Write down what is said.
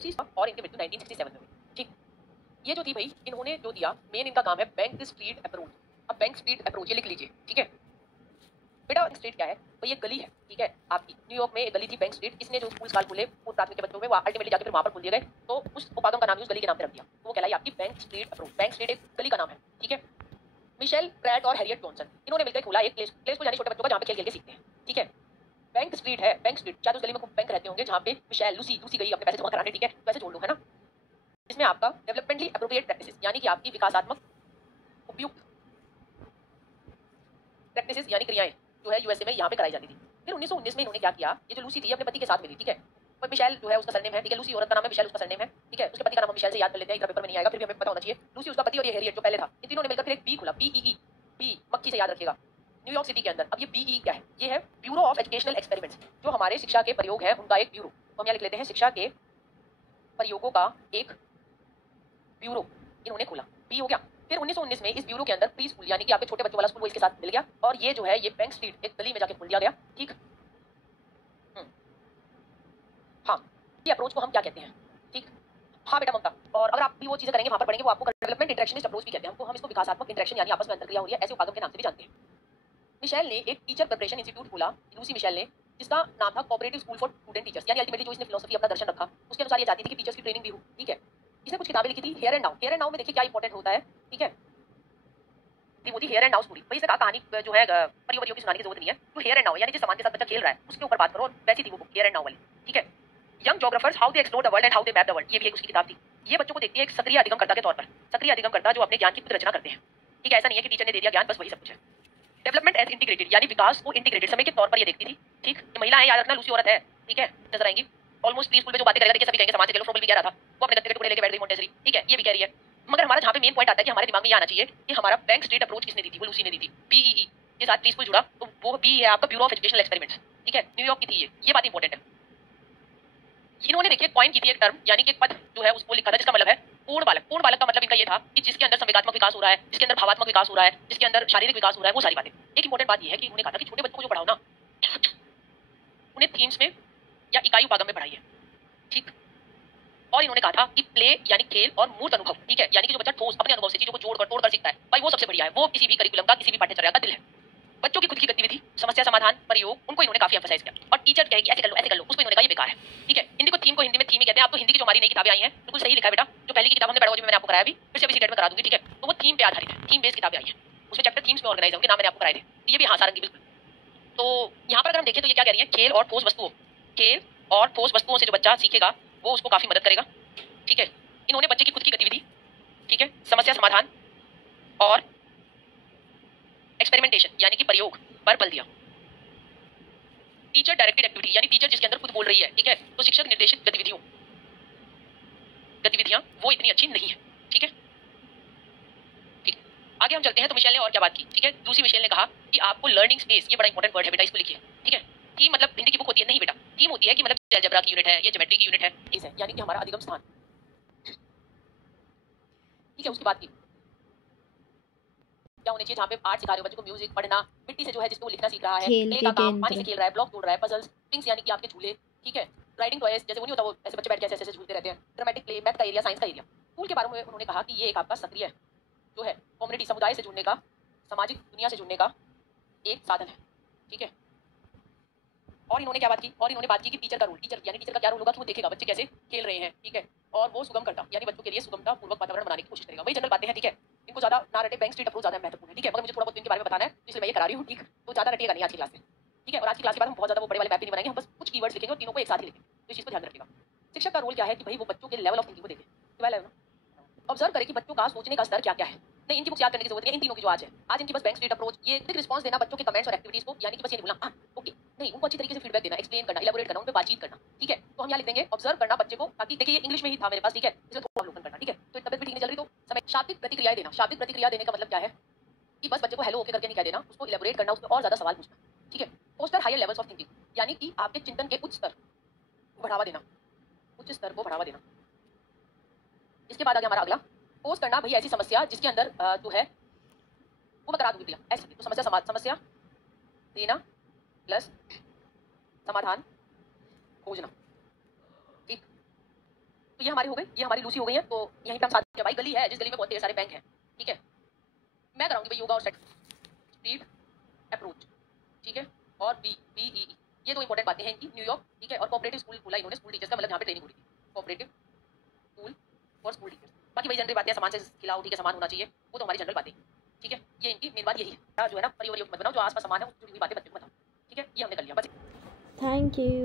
Lucy और इनकी मृत्यु 1967 में हुई। ठीक, ये जो थी भाई, इन्होंने जो दिया मेन इनका काम है बैंक स्ट्रीट अप्रोच। अब बैंक स्ट्रीट अप्रोच ये लिख लीजिए, ठीक है बेटा। बैंक स्ट्रीट क्या है? तो ये गली है, ठीक है, आपकी न्यूयॉर्क में एक गली थी बैंक स्ट्रीट। इसने जो स्कूल साल खोले पूर्व प्राथमिक के बच्चों में, वो अल्टीमेटली जाकर फिर वहां पर खोल दिए गए, तो उस उपागम का नाम उस गली के नाम पे रख दिया, तो वो कहलाई आपकी bank street approach. Bank street एक गली का नाम है, ठीक है। मिशेल क्रैट और हैरियट जॉनसन इन्होंने मिलकर खोला एक प्ले स्कूल, यानी छोटे बच्चों का जहाँ पे खेल खेल के सीखते हैं, ठीक है। बैंक स्ट्रीट है, बैंक स्ट्रीट शायद उस गली में खूब बैंक रहते होंगे जहाँ पे मिशेल लूसी गई अपने पैसे जमा कराने, ठीक है, वैसे जोड़ लो, है ना। इसमें आपका डेवलपमेंटली एप्रोप्रिएट प्रैक्टिसेस, यानी कि आपकी विकासात्मक उपयुक्त प्रैक्टिसेस यानी क्रियाएं जो है यूएसए में यहाँ पे कराई जाती थी। फिर 1919 में इन्होंने क्या किया, ये जो लूसी थी अपने पति के साथ मिली, ठीक है। और मिशेल जो है उसका सरनेम है, ठीक है, लूसी औरत का नाम है, मिशेल उसका सरनेम है, ठीक है। उसके पति का नाम हम मिशेल से याद कर लेते हैं, इधर पेपर में नहीं आएगा, फिर भी हमें पता होना चाहिए। लूसी उसका पति और ये हैरियट जो पहले था, इन तीनों ने मिलकर फिर एक बी खुला, बीईई, बी मक्खी से याद रखिएगा, न्यूयॉर्क सिटी के अंदर। अब ये बीई क्या है? ये है ब्यूरो ऑफ एजुकेशनल एक्सपेरिमेंट्स, जो हमारे शिक्षा के प्रयोग है उनका एक ब्यूरो। तो हम यहाँ लिख लेते हैं शिक्षा के प्रयोगों का एक ब्यूरो इन्होंने खोला, बी हो गया। फिर 1919 में इस ब्यूरो के अंदर प्री स्कूल यानी कि आपके छोटे बच्चों वाला स्कूल वो इसके साथ मिल गया, और ये जो है ये बैंक स्ट्रीट एक गली में जाके खोल दिया गया, ठीक। हाँ, ये अप्रोच को हम क्या कहते हैं, ठीक। हाँ बेटा ममता, और अगर आप भी वो चीजें करेंगे वहां पर पढ़ेंगे, वो आपको डेवलपमेंट इंटरेक्शनिस्ट अप्रोच भी कहते हैं। हम इसको विकासात्मक इंटरेक्शन यानी आपस में अंतरक्रिया हो रही है, ऐसे उपागम के नाम से भी जानते हैं। मिशेल ने एक टीचर प्रिपरेशन इंस्टीट्यूट खोला, लूसी मिशेल ने, जिसका नाम था cooperative school for student teachers, यानी अल्टीमेटली जो इसने फिलोसफी अपना दर्शन रखा उसके अनुसार ये चाहती थी कि टीचर्स की ट्रेनिंग भी हो, ठीक है। इसने कुछ किताबें लिखी थी, here and now. Here and now में देखिए क्या इंपॉर्टेंट होता है, ठीक है। वो थी हियर एंड नाउ स्टोरी। भाई इसने कहा कहानी जो है परियों की सुनाने की जरूरत नहीं है, तो हियर एंड नाउ यानी जिस सामान के साथ बच्चा खेल रहा है उसके ऊपर बात करो, वैसी थी वो बुक हियर एंड नाउ वाली, ठीक है। Young geographers how they explore the world and how they map the world, ये भी एक उसकी किताब थी। ये बच्चों को देखती है एक सक्रिय अधिगमकर्ता के तौर पर, सक्रिय अधिगमकर्ता जो अपने ज्ञान की खुद रचना करते हैं, ठीक है। ऐसा नहीं है कि टीचर ने दे दिया ज्ञान बस वही सब कुछ है। डेवलपमेंट एज इंटीग्रेटेड, यानी विकास को इंटीग्रेटेड समय के तौर पर ये देखती थी, ठीक। ये महिला है, याद रखना, लूसी औरत है, ठीक है, नजर आएंगी। ऑलमोस्ट प्री स्कूल में जो बातें करेगा देखिए सभी कहेंगे समाज से चलो, फ्रोबल भी कह रहा था, वो अपने गत्ते के टुकड़े लेके बैठ गई मोंटेसरी, ठीक है, ये भी कह रही है। मगर हमारा जहाँ पे मेन पॉइंट आता है कि हमारे दिमाग में ये आना चाहिए कि हमारा बैंक स्ट्रीट अप्रोच किसने दी थी, वो लूसी ने दी थी। बीईई के साथ प्री स्कूल जुड़ा तो वो बी है आपका ब्यूरो ऑफ एजुकेशनल एक्सपेरिमेंट्स, ठीक है, न्यूयॉर्क की थी ये बात इंपॉर्टेंट है। इन्होंने देखिए कॉइन की थी एक टर्म, यानी कि एक पद जो है उसको लिखा था जिसका मतलब है पूर्ण बालक। पूर्ण बालक का मतलब इनका ये था कि जिसके अंदर संवेगात्मक विकास हो रहा है, जिसके अंदर भावात्मक विकास हो रहा है, जिसके अंदर शारीरिक विकास हो रहा है, वो सारी बातें। एक इंपॉर्टेंट बात ये है कि उन्होंने कहा था कि छोटे बच्चों को जो पढ़ाओ ना, उन्हें थीम्स में या इकाई उपागम में पढ़ाइए, ठीक। और इन्होंने कहा था कि प्ले यानी खेल और मूर्त अनुभव, ठीक है, यानी कि जो बच्चा ठोस अपने अनुभव से चीजों को जोड़कर तोड़कर सीखता है, भाई वो सबसे बढ़िया है, वो किसी भी करिकुलम का, किसी भी पाठ्यचर्या का दिल है। बच्चों की खुद की गतिविधि, समस्या समाधान, प्रयोग, उनको इन्होंने काफी एम्फसाइज किया। और टीचर कहेगी ऐसे कर लो, उसको इन्होंने कहा ये बेकार है, ठीक है। हिंदी को थीम को हिंदी में थीम ही कहते हैं। आप तो हिंदी की जो हमारी नई किताबें आई हैं बिल्कुल सही लिखा है बेटा, जो पहली की किताब हमने पेडागोजी में मैंने आपको कराया, भी फिर से अभी सीटेट में करा दूंगी, ठीक है। तो वो थीम पे आधारित है, थीम बेस्ड किताबें आई हैं, उसमें चैप्टर थीम्स में ऑर्गेनाइज होंगे, नाम मैंने आपको कराए थे, ये भी हाँ सारंगी बिल्कुल। तो यहाँ पर अगर हम देखें तो ये क्या कह रही है, खेल और ठोस वस्तुओं, खेल और ठोस वस्तुओं से जो बच्चा सीखेगा वो उसको काफी मदद करेगा, ठीक है। इन्होंने बच्चे की खुद की गतिविधि, ठीक है, समस्या समाधान और एक्सपेरिमेंटेशन यानी कि प्रयोग पर बल दिया। टीचर डायरेक्टेड एक्टिविटी यानी टीचर जिसके अंदर खुद बोल रही है, ठीक है, तो शिक्षक निर्देशित गतिविधियां वो इतनी अच्छी नहीं है, ठीक है। ठीक, आगे हम चलते हैं। तो मिशेल ने और क्या बात की, ठीक है। दूसरी मिशेल ने कहा कि आपको लर्निंग स्पेस, ये बड़ा इंपॉर्टेंट वर्ड है बेटा, इसको लिखिए, ठीक है। थीम मतलब हिंदी की बुक होती है, नहीं बेटा, थीम होती है कि मतलब अलजेब्रा की यूनिट है, ये ज्योमेट्री की यूनिट है, इस है यानी कि हमारा अधिगम स्थान, ठीक है। उसकी बात की क्या होने चाहिए जहाँ पे आर्ट सिखा रहे हो बच्चों को, म्यूजिक, पढ़ना, मिट्टी से जो है जिसको वो लिखना सीख रहा है, क्ले का काम, पानी से खेल रहा है, ब्लॉक तोड़ रहा है, पजल्स, स्प्रिंग्स यानी कि आपके झूले, ठीक है। राइडिंग टॉयज जैसे वो नहीं होता, वो ऐसे बच्चे बैठ के ऐसे ऐसे झूलते रहते हैं। ड्रामेटिक प्ले, मैथ का एरिया, साइंस का एरिया। स्कूल के बारे में उन्होंने कहा कि ये एक आपका सक्रिय जो है कम्युनिटी, समुदाय से जुड़ने का, सामाजिक दुनिया से जुड़ने का एक साधन है, ठीक है। और इन्होंने क्या बात की, और इन्होंने बात की कि टीचर का रोल, टीचर यानी टीचर का क्या रोल होगा कि वो देखेगा बच्चे कैसे खेल रहे हैं, ठीक है, और वो सुगम करता यानी बच्चों के लिए सुगमता पूर्वक वातावरण बनाने की कोशिश करेगा। वही जनरल बातें हैं, ठीक है। इनको ज्यादा ना रटे, बैंक स्ट्रीट अप्रोच ज्यादा महत्वपूर्ण है, ठीक है। मगर मुझे थोड़ा बहुत इनके बारे में बताना है इसलिए मैं ये करा रही हूँ, ठीक। तो ज्यादा रटिएगा नहीं आज की क्लास में, ठीक है। और आज की क्लास के बाद हम बहुत ज्यादा वो बड़े वाले मैप नहीं बनाएंगे, हम बस कुछ कीवर्ड्स लिखेंगे और तीनों को एक साथ ही लिखेंगे, तो इस चीज को ध्यान रखिएगा। शिक्षक का रोल क्या है कि भाई वो बच्चों के लेवल ऑफ थिंकिंग को देखे, ऑब्जर्व करें कि बच्चों का सोचने का स्तर क्या क्या है। नहीं इनकी बुक्स याद करने की जरूरत नहीं है, इन तीनों की जो आज है, आज इनकी बस बैंक स्ट्रीट अप्रोच, ये क्विक रिस्पांस देना बच्चों के कमेंट्स और एक्टिविटीज को, यानी कि बस ये नहीं बोलना हाँ ओके, नहीं उनको अच्छी तरीके से फीडबैक देना, एक्सप्लेन करना, इलैबोरेट करना, उन पे बातचीत करना, ठीक है। तो हम यहाँ लिख देंगे ऑब्जर्व करना बच्चे को, ताकि देखिए ये इंग्लिश में ही था मेरे पास, ठीक है, इसलिए थोड़ा अवलोकन करना, ठीक है। तो तबियत भी ठीक नहीं चल रही तो समय शाब्दिक प्रतिक्रिया देना। शाब्दिक प्रतिक्रिया देने का मतलब क्या है कि बस बच्चे को हेलो ओके करके नहीं कह देना, उसको इलैबोरेट करना, उसमें और ज्यादा सवाल पूछना, ठीक है। Foster higher levels of thinking, यानी कि आपके चिंतन के उच्च स्तर को बढ़ावा देना, उच्च स्तर को बढ़ावा देना। इसके बाद आ गया हमारा अगला, पोस्ट करना भाई ऐसी समस्या जिसके अंदर जो है वो मैं करा दूंगी भैया ऐसे, तो समस्या देना प्लस समाधान खोजना, ठीक। ये हमारे हो गए, ये हमारी लूसी हो गई है। तो यहीं पे हम साथ में, भाई गली है, जिस गली में बहुत ढेर सारे बैंक हैं, ठीक है। मैं कराऊंगी भाई योगा और सेट स्पीड अप्रोच, ठीक है। और BEE, ये दो इंपॉर्टेंट बातें हैं इनकी। न्यूयॉर्क, ठीक है। और कोऑपरेटिव स्कूल खोला इन्होंने, स्कूल टीचर्स का, मतलब यहाँ पे ट्रेनिंग हो रही थी, cooperative school for school teachers. बाकी वही जनरल बातें हैं, सामान से खिलाओ, ठीक है, सामान होना चाहिए, वो तो हमारी जनरल बातें, ठीक है। ये इनकी मेन बात यही है, जो है ना, परिवार मत बनाओ, जो आसपास सामान है, जुड़ी हुई बातें बच्चों को बताओ, ठीक है। ये हमने कर लिया बस। Thank you.